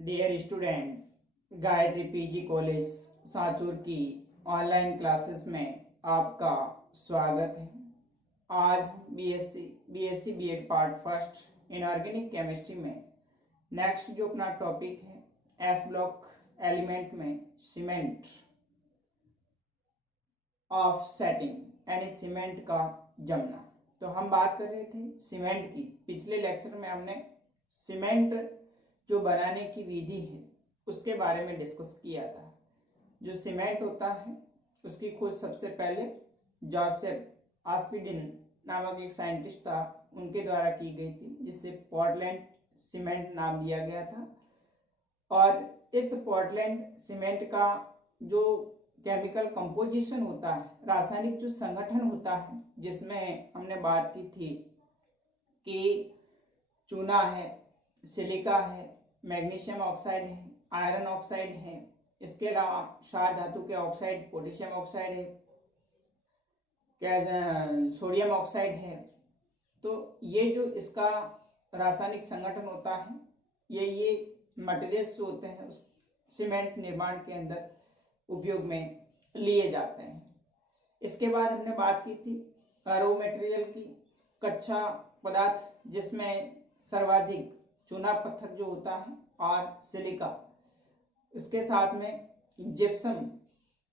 Dear student, Gayatri PG college Sanchore की online classes में आपका स्वागत है। आज BSc BEd part first inorganic chemistry में नेक्स्ट जो अपना टॉपिक है एस ब्लॉक एलिमेंट में सीमेंट ऑफ सेटिंग यानी सीमेंट का जमना। तो हम बात कर रहे थे सीमेंट की। पिछले लेक्चर में हमने सीमेंट जो बनाने की विधि है उसके बारे में डिस्कस किया था। जो सीमेंट होता है उसकी खोज सबसे पहले जोसेफ आस्पिडिन नामक एक साइंटिस्ट था, उनके द्वारा की गई थी, जिससे पोर्टलैंड सीमेंट नाम दिया गया था। और इस पोर्टलैंड सीमेंट का जो केमिकल कंपोजिशन होता है, रासायनिक जो संगठन होता है, जिसमें हमने बात की थी कि चूना है, सिलिका है, मैग्नीशियम ऑक्साइड है, आयरन ऑक्साइड है, इसके अलावा क्षार धातु के ऑक्साइड, पोटेशियम ऑक्साइड है, सोडियम ऑक्साइड है। तो ये जो इसका रासायनिक संगठन होता है, ये मटेरियल्स जो होते हैं उस सीमेंट निर्माण के अंदर उपयोग में लिए जाते हैं। इसके बाद हमने बात की थी रॉ मटेरियल की, कच्चा पदार्थ जिसमें सर्वाधिक चूना पत्थर जो होता है और सिलिका, इसके साथ में जिप्सम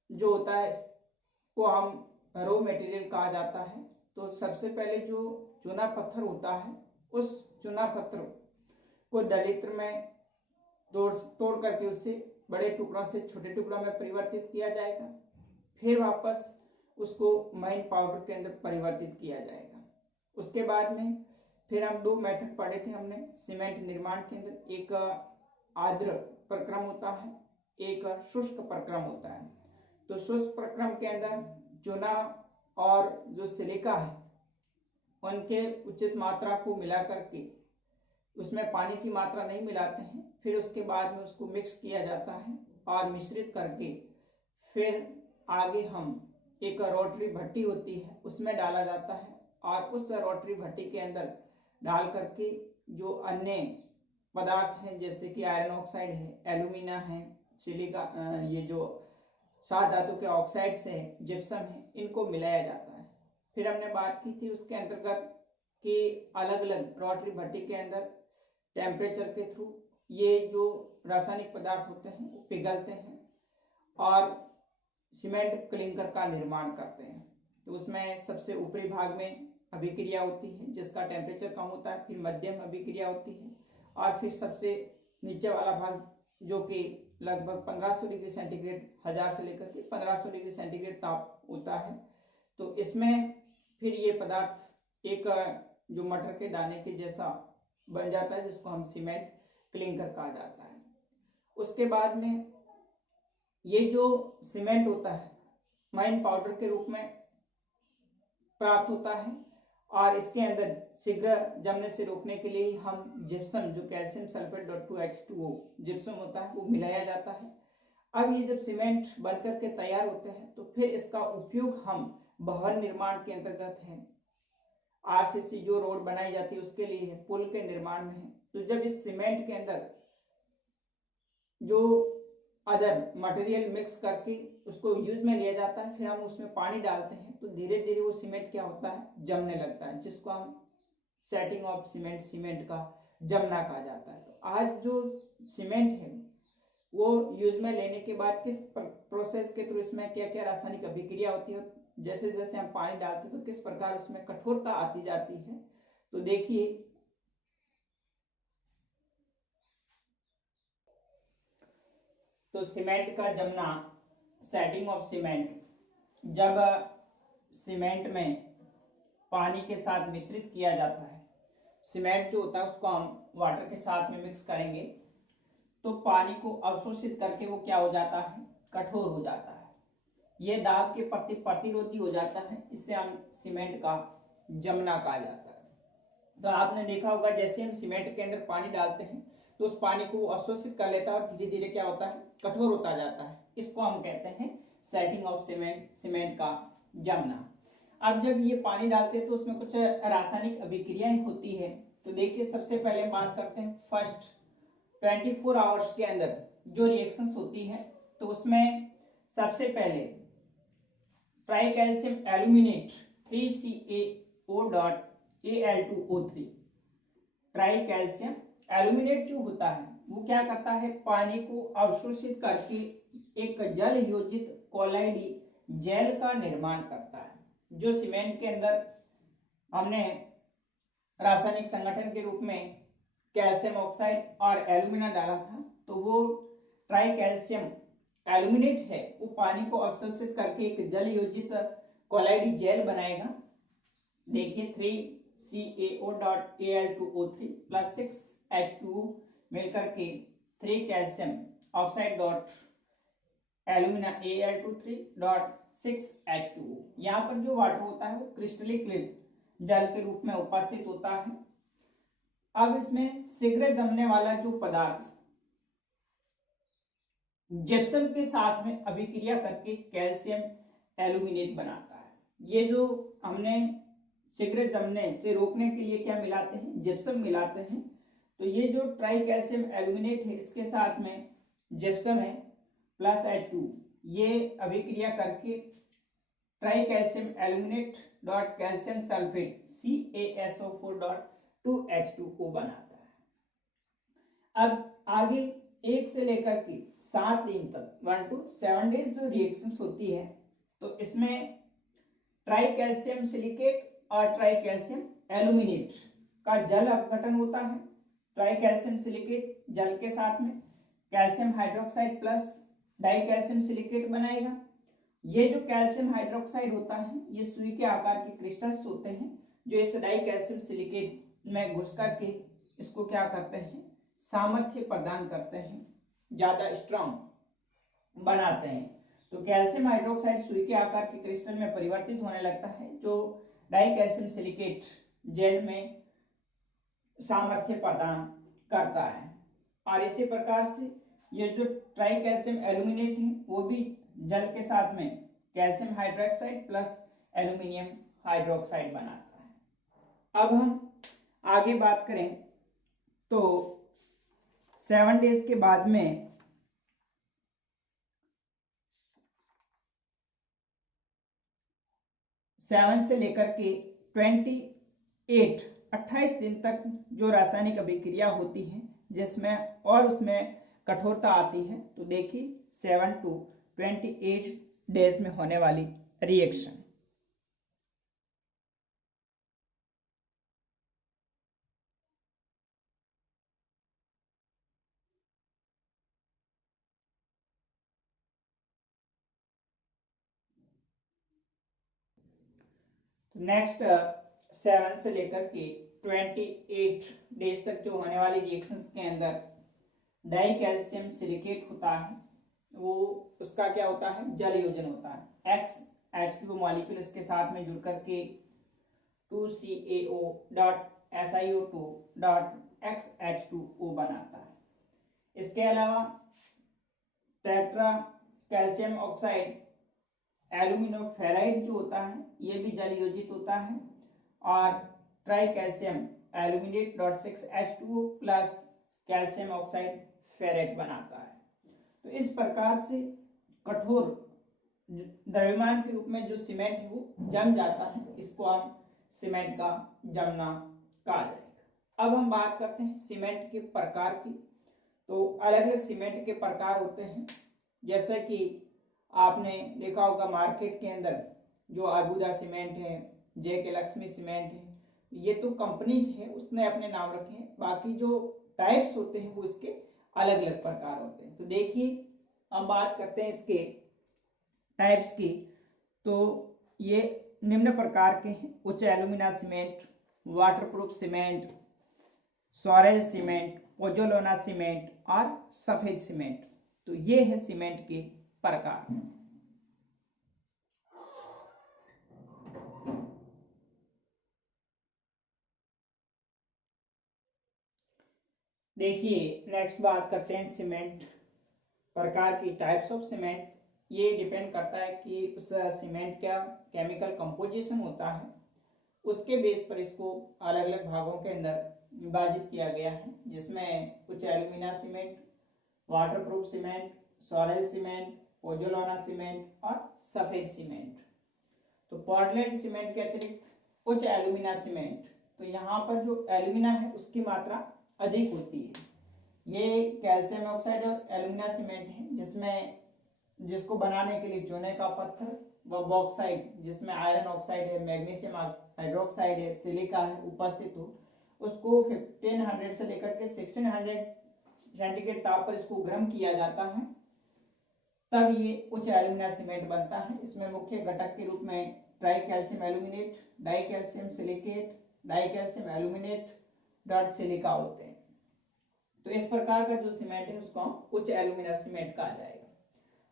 जो होता है, इसको हम रॉ मटेरियल कहा जाता है। तो सबसे पहले जो चूना पत्थर होता है उस चूना पत्थर को दलित्र में तोड़ करके उससे बड़े टुकड़ों से छोटे टुकड़ों में परिवर्तित किया जाएगा, फिर वापस उसको महीन पाउडर के अंदर परिवर्तित किया जाएगा। उसके बाद में फिर हम दो मेथड पढ़े थे हमने सीमेंट निर्माण के अंदर, एक आर्द्र प्रक्रम होता है, एक शुष्क प्रक्रम होता है। तो शुष्क प्रक्रम के अंदर चूना और जो सिलिका है उनके उचित मात्रा को मिला करके, उसमें पानी की मात्रा नहीं मिलाते हैं, फिर उसके बाद में उसको मिक्स किया जाता है और मिश्रित करके फिर आगे हम एक रोटरी भट्टी होती है उसमें डाला जाता है, और उस रोटरी भट्टी के अंदर डाल करके जो अन्य पदार्थ हैं जैसे कि आयरन ऑक्साइड है, एल्यूमिना है, सिलिका, ये जो क्षार धातु के ऑक्साइड्स है, जिप्सम है, इनको मिलाया जाता है। फिर हमने बात की थी उसके अंतर्गत कि अलग अलग रोटरी भट्टी के अंदर टेम्परेचर के थ्रू ये जो रासायनिक पदार्थ होते हैं वो पिघलते हैं और सीमेंट क्लिंकर का निर्माण करते हैं। तो उसमें सबसे ऊपरी भाग में अभिक्रिया होती है जिसका टेम्परेचर कम होता है, फिर मध्यम अभिक्रिया होती है, और फिर सबसे नीचे वाला भाग जो कि लगभग 1500 डिग्री सेंटीग्रेड, 1000 से लेकर के 1500 डिग्री सेंटीग्रेड ताप होता है। तो इसमें फिर ये पदार्थ एक जो मटर के दाने के जैसा बन जाता है, जिसको हम सीमेंट क्लिंकर कहा जाता है। उसके बाद में ये जो सीमेंट होता है महीन पाउडर के रूप में प्राप्त होता है, और इसके अंदर शीघ्र जमने से रोकने के लिए हम जिप्सम, जो कैल्शियम सल्फेट .2H2O जिप्सम होता है, वो मिलाया जाता है। अब ये जब सीमेंट बनकर के तैयार होते हैं तो फिर इसका उपयोग हम भवन निर्माण के अंतर्गत है, आरसीसी जो रोड बनाई जाती है उसके लिए है, पुल के निर्माण में है। तो जब इस सीमेंट के अंदर जो अदर मटेरियल मिक्स करके उसको यूज में लिया जाता है, फिर हम उसमें पानी डालते हैं, तो धीरे धीरे वो सीमेंट क्या होता है, जमने लगता है, जिसको हम सेटिंग ऑफ सीमेंट, सीमेंट का जमना कहा जाता है। तो आज जो सीमेंट है वो यूज में लेने के बाद किस प्रोसेस के थ्रू इसमें क्या क्या रासायनिक अभिक्रिया होती है, जैसे जैसे हम पानी डालते हैं तो किस प्रकार उसमें कठोरता आती जाती है। तो देखिए, तो सीमेंट का जमना, सेटिंग ऑफ सीमेंट, जब सीमेंट में पानी के साथ मिश्रित किया जाता है, सीमेंट जो होता है उसको हम वाटर के साथ में मिक्स करेंगे तो पानी को अवशोषित करके वो क्या हो जाता है, कठोर हो जाता है, ये दाब के प्रति प्रतिरोधी हो जाता है, इससे हम सीमेंट का जमना कहा जाता है। तो आपने देखा होगा जैसे हम सीमेंट के अंदर पानी डालते हैं तो उस पानी को अवशोषित कर लेता है और धीरे धीरे क्या होता है, कठोर होता जाता है। इसको हम कहते हैं सेटिंग ऑफ सीमेंट, सीमेंट का जमना। अब जब ये पानी डालते हैं तो उसमें कुछ रासायनिक अभिक्रियाएं होती है। तो देखिए, सबसे पहले बात करते हैं फर्स्ट 24 आवर्स के अंदर जो रिएक्शंस होती है तो उसमें सबसे पहले try calcium aluminate 3CaO.Al2O3 try calcium aluminate जो होता है वो क्या करता है, पानी को अवशोषित करके एक जल योजित कोलाइडी जेल का निर्माण करता है। जो सीमेंट के अंदर हमने रासायनिक संगठन के रूप में कैल्शियम ऑक्साइड और एल्यूमिना डाला था, तो वो ट्राई कैल्शियम एल्यूमिनेट है, वो पानी को अवशोषित करके एक जल योजित कोलाइडी जेल बनाएगा। देखिए 3CaO.Al2O3 प्लस 6H2O मिलकर के 3 calcium oxide dot alumina Al2O3.6H2O। यहाँ पर जो वाटर होता है वो क्रिस्टलीकृत जल के रूप में उपस्थित होता है। अब इसमें शीघ्र जमने वाला जो पदार्थ जिप्सम के साथ में अभिक्रिया करके कैल्शियम एल्यूमिनेट बनाता है। ये जो हमने शीघ्र जमने से रोकने के लिए क्या मिलाते हैं, जिप्सम मिलाते हैं। तो ये जो ट्राई कैल्शियम एल्यूमिनेट है इसके साथ में जिप्सम है प्लस H2, ये अभिक्रिया करके try calcium aluminate dot calcium sulphate CaSO4.2H2O बनाता है। अब आगे 1 से लेकर के 7 दिन तक 1 to 7 डेज जो रिएक्शंस होती है तो इसमें ट्राई कैल्शियम सिलिकेट और ट्राई कैल्शियम एल्यूमिनेट का जल अपघटन होता है। ट्राई कैल्शियम सिलिकेट जल के साथ में calcium hydroxide plus die calcium silicate बनाएगा। ये जो कैल्शियम हाइड्रोक्साइड होता है ये सुई के आकार के क्रिस्टल्स होते हैं जो इस डाई कैल्शियम सिलिकेट में घुस करके इसको क्या करते हैं, सामर्थ्य प्रदान करते हैं, ज्यादा स्ट्रॉन्ग बनाते हैं। तो कैल्शियम हाइड्रोक्साइड सुई के आकार के क्रिस्टल में परिवर्तित होने लगता है जो डाई कैल्शियम सिलिकेट जेल में सामर्थ्य प्रदान करता है। और इसी प्रकार से ये जो ट्राई कैल्शियम एल्यूमिनेट है वो भी जल के साथ में calcium hydroxide plus aluminium hydroxide बनाता है। अब हम आगे बात करें तो 7 डेज के बाद में सेवन से लेकर के 28 दिन तक जो रासायनिक अभिक्रिया होती है जिसमें और उसमें कठोरता आती है। तो देखिए 7 to 28 डेज में होने वाली रिएक्शन। नेक्स्ट 7 से लेकर के 28 डेज तक जो होने वाली रिएक्शंस के अंदर डाई कैल्शियम सिलिकेट होता है वो उसका क्या होता है, जल योजन होता है। XH2 मॉलिक्यूल इसके साथ में जुड़ करके 2CaO.SiO2.XH2O बनाता है। इसके अलावा टेट्रा कैल्शियम ऑक्साइड एल्यूमिनोफेराइड जो होता है ये भी जल योजित होता है और tri calcium aluminate dot 6H2O plus calcium oxide ferrate बनाता है। तो इस प्रकार से कठोर द्रव्यमान के रूप में जो सीमेंट है वो जम जाता है, इसको हम सीमेंट का जमना कहा जाएगा। अब हम बात करते हैं सीमेंट के प्रकार की। तो अलग अलग सीमेंट के प्रकार होते हैं, जैसे कि आपने देखा होगा मार्केट के अंदर जो अरबुदा सीमेंट है, JK लक्ष्मी सीमेंट है, ये तो कंपनीज है उसने अपने नाम रखे हैं, बाकी जो टाइप्स होते हैं वो इसके अलग अलग प्रकार होते हैं। तो देखिए हम बात करते हैं इसके टाइप्स की। तो ये निम्न प्रकार के हैं: उच्च alumina cement, waterproof cement, Sorel cement, pozzolana cement और सफेद सीमेंट। तो ये है सीमेंट के प्रकार। देखिए नेक्स्ट बात करते हैं सीमेंट प्रकार की, टाइप्स ऑफ सीमेंट। ये डिपेंड करता है कि उस सीमेंट का केमिकल कंपोजिशन होता है। उसके बेस पर इसको अलग अलग भागों के अंदर विभाजित किया गया है, जिसमें कुछ alumina cement, waterproof cement, Sorel cement, pozzolana cement और सफेद सीमेंट। तो पोर्टलैंड सीमेंट के अतिरिक्त कुछ एल्यूमिना सीमेंट, तो यहाँ पर जो एल्यूमिना है उसकी मात्रा अधिक होती है। ये कैल्शियम ऑक्साइड और एल्यूमिना सीमेंट है जिसको बनाने के लिए चूने का पत्थर व बॉक्साइड, जिसमें आयरन ऑक्साइड है, मैग्नीशियम हाइड्रोक्साइड है, सिलिका है, उपस्थित हो, उसको 1500 से लेकर के 1600 सेंटीग्रेड ताप पर इसको गर्म किया जाता है, तब ये उच्च एल्यूमिना सीमेंट बनता है। इसमें मुख्य घटक के रूप में try calcium aluminate, die calcium silicate, die calcium aluminate, dot silica होते हैं। तो इस प्रकार का जो सीमेंट है उसको हम उच्च एल्यूमिना सीमेंट कहा जाएगा।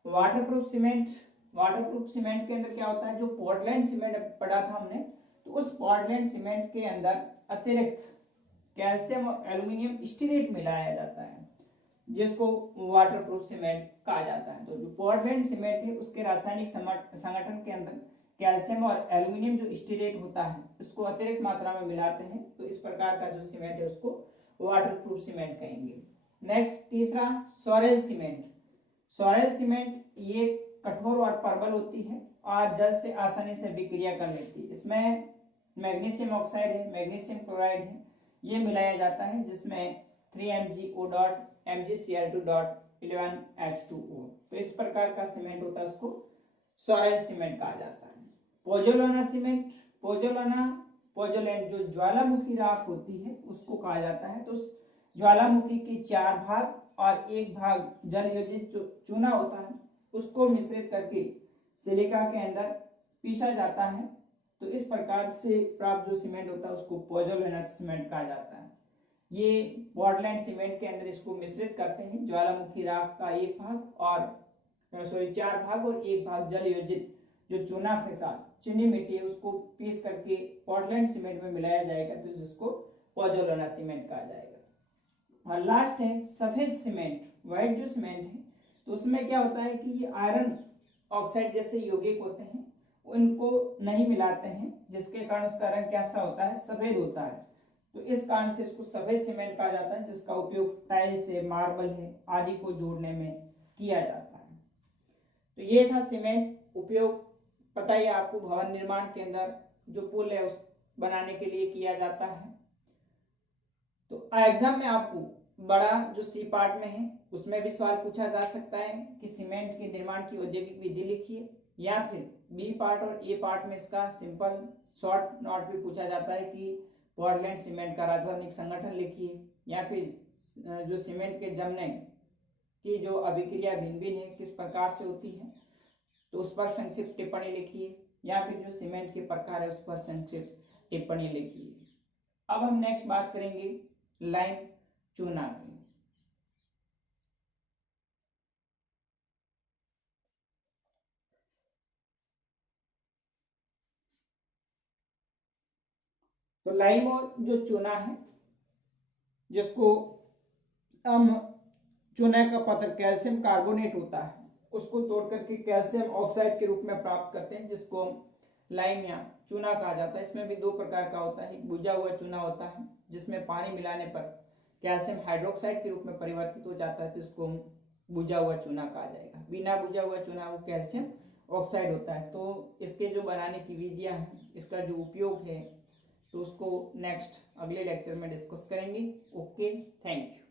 वाटरप्रूफ सीमेंट, वाटरप्रूफ सीमेंट के अंदर क्या होता है, जो पोर्टलैंड सीमेंट पढ़ा था हमने, तो उस पोर्टलैंड सीमेंट के अंदर अतिरिक्त कैल्शियम और एल्यूमिनियम स्टीरेट मिलाया जाता है, जिसको वाटरप्रूफ सीमेंट कहा जाता है। तो जो पोर्टलैंड सीमेंट है उसके रासायनिक संगठन के अंदर कैल्शियम और एल्यूमिनियम जो स्टीरेट होता है इसको अतिरिक्त मात्रा में मिलाते हैं, तो इस प्रकार का जो सीमेंट है उसको वाटरप्रूफ सीमेंट कहेंगे। नेक्स्ट तीसरा सॉरेल सीमेंट। सॉरेल सीमेंट ये कठोर और परबल होती है और जल से आसानी से विक्रिया कर लेती है। इसमें मैग्नीशियम ऑक्साइड है, मैग्नीशियम क्लोराइड है, ये मिलाया जाता है, जिसमें 3MgO dot MgCl2 dot 11H2O। तो इस प्रकार का सीमेंट होता है, उसको सॉरेल सीमेंट कहा जाता है। पोजोलाना सीमेंट, पोजोलैंड जो ज्वालामुखी राख होती है उसको कहा जाता है। तो ज्वालामुखी की 4 भाग और 1 भाग जल योजित चूना होता है, उसको मिश्रित करके सिलिका के अंदर पीसा जाता है। तो इस प्रकार से प्राप्त जो सीमेंट होता है उसको पोजोलाना सीमेंट कहा जाता है। ये पोर्टलैंड सीमेंट के अंदर इसको मिश्रित करते हैं, ज्वालामुखी राख का 1 भाग और 4 भाग और 1 भाग जल योजित जो चूना के साथ चीनी मिट्टी है उसको पीस करके पोर्टलैंड सीमेंट में मिलाया जाएगा, तो जिसको पोजोलाना सीमेंट कहा जाएगा। और लास्ट है सफेद सीमेंट, व्हाइट जो सीमेंट है, तो उसमें क्या होता है कि ये आयरन ऑक्साइड जैसे यौगिक होते हैं उनको नहीं मिलाते हैं, जिसके कारण उसका रंग कैसा होता है, सफेद होता है। तो इस कारण से इसको सफेद सीमेंट कहा जाता है, जिसका उपयोग टाइल्स है, मार्बल है आदि को जोड़ने में किया जाता है। तो ये था सीमेंट उपयोग। पता ही आपको भवन निर्माण के अंदर जो पुल है उस बनाने के लिए किया जाता है। तो एग्जाम में आपको बड़ा जो सी पार्ट में है उसमें भी सवाल पूछा जा सकता है कि सीमेंट के निर्माण की औद्योगिक विधि लिखिए, या फिर बी पार्ट और ए पार्ट में इसका सिंपल शॉर्ट नोट भी पूछा जाता है कि पोर्टलैंड सीमेंट का रासायनिक संगठन लिखिए, या फिर जो सीमेंट के जमने की जो अभिक्रिया भिन्न भिन्न है किस प्रकार से होती है तो उस पर संक्षिप्त टिप्पणी लिखिए, या फिर जो सीमेंट के प्रकार है उस पर संक्षिप्त टिप्पणी लिखिए। अब हम नेक्स्ट बात करेंगे लाइम चूना की। तो लाइम और जो चूना है, जिसको हम चूना का पत्थर कैल्शियम कार्बोनेट होता है उसको तोड़ करके कैल्शियम ऑक्साइड के रूप में प्राप्त करते हैं, जिसको लाइम या चूना कहा जाता है। इसमें भी 2 प्रकार का होता है, एक बुझा हुआ चूना होता है जिसमें पानी मिलाने पर कैल्शियम हाइड्रोक्साइड के रूप में परिवर्तित हो जाता है, तो इसको बुझा हुआ चूना कहा जाएगा। बिना बुझा हुआ चूना वो कैल्शियम ऑक्साइड होता है। तो इसके जो बनाने की विधियां हैं, इसका जो उपयोग है, तो उसको नेक्स्ट अगले लेक्चर में डिस्कस करेंगे। Okay, thank you.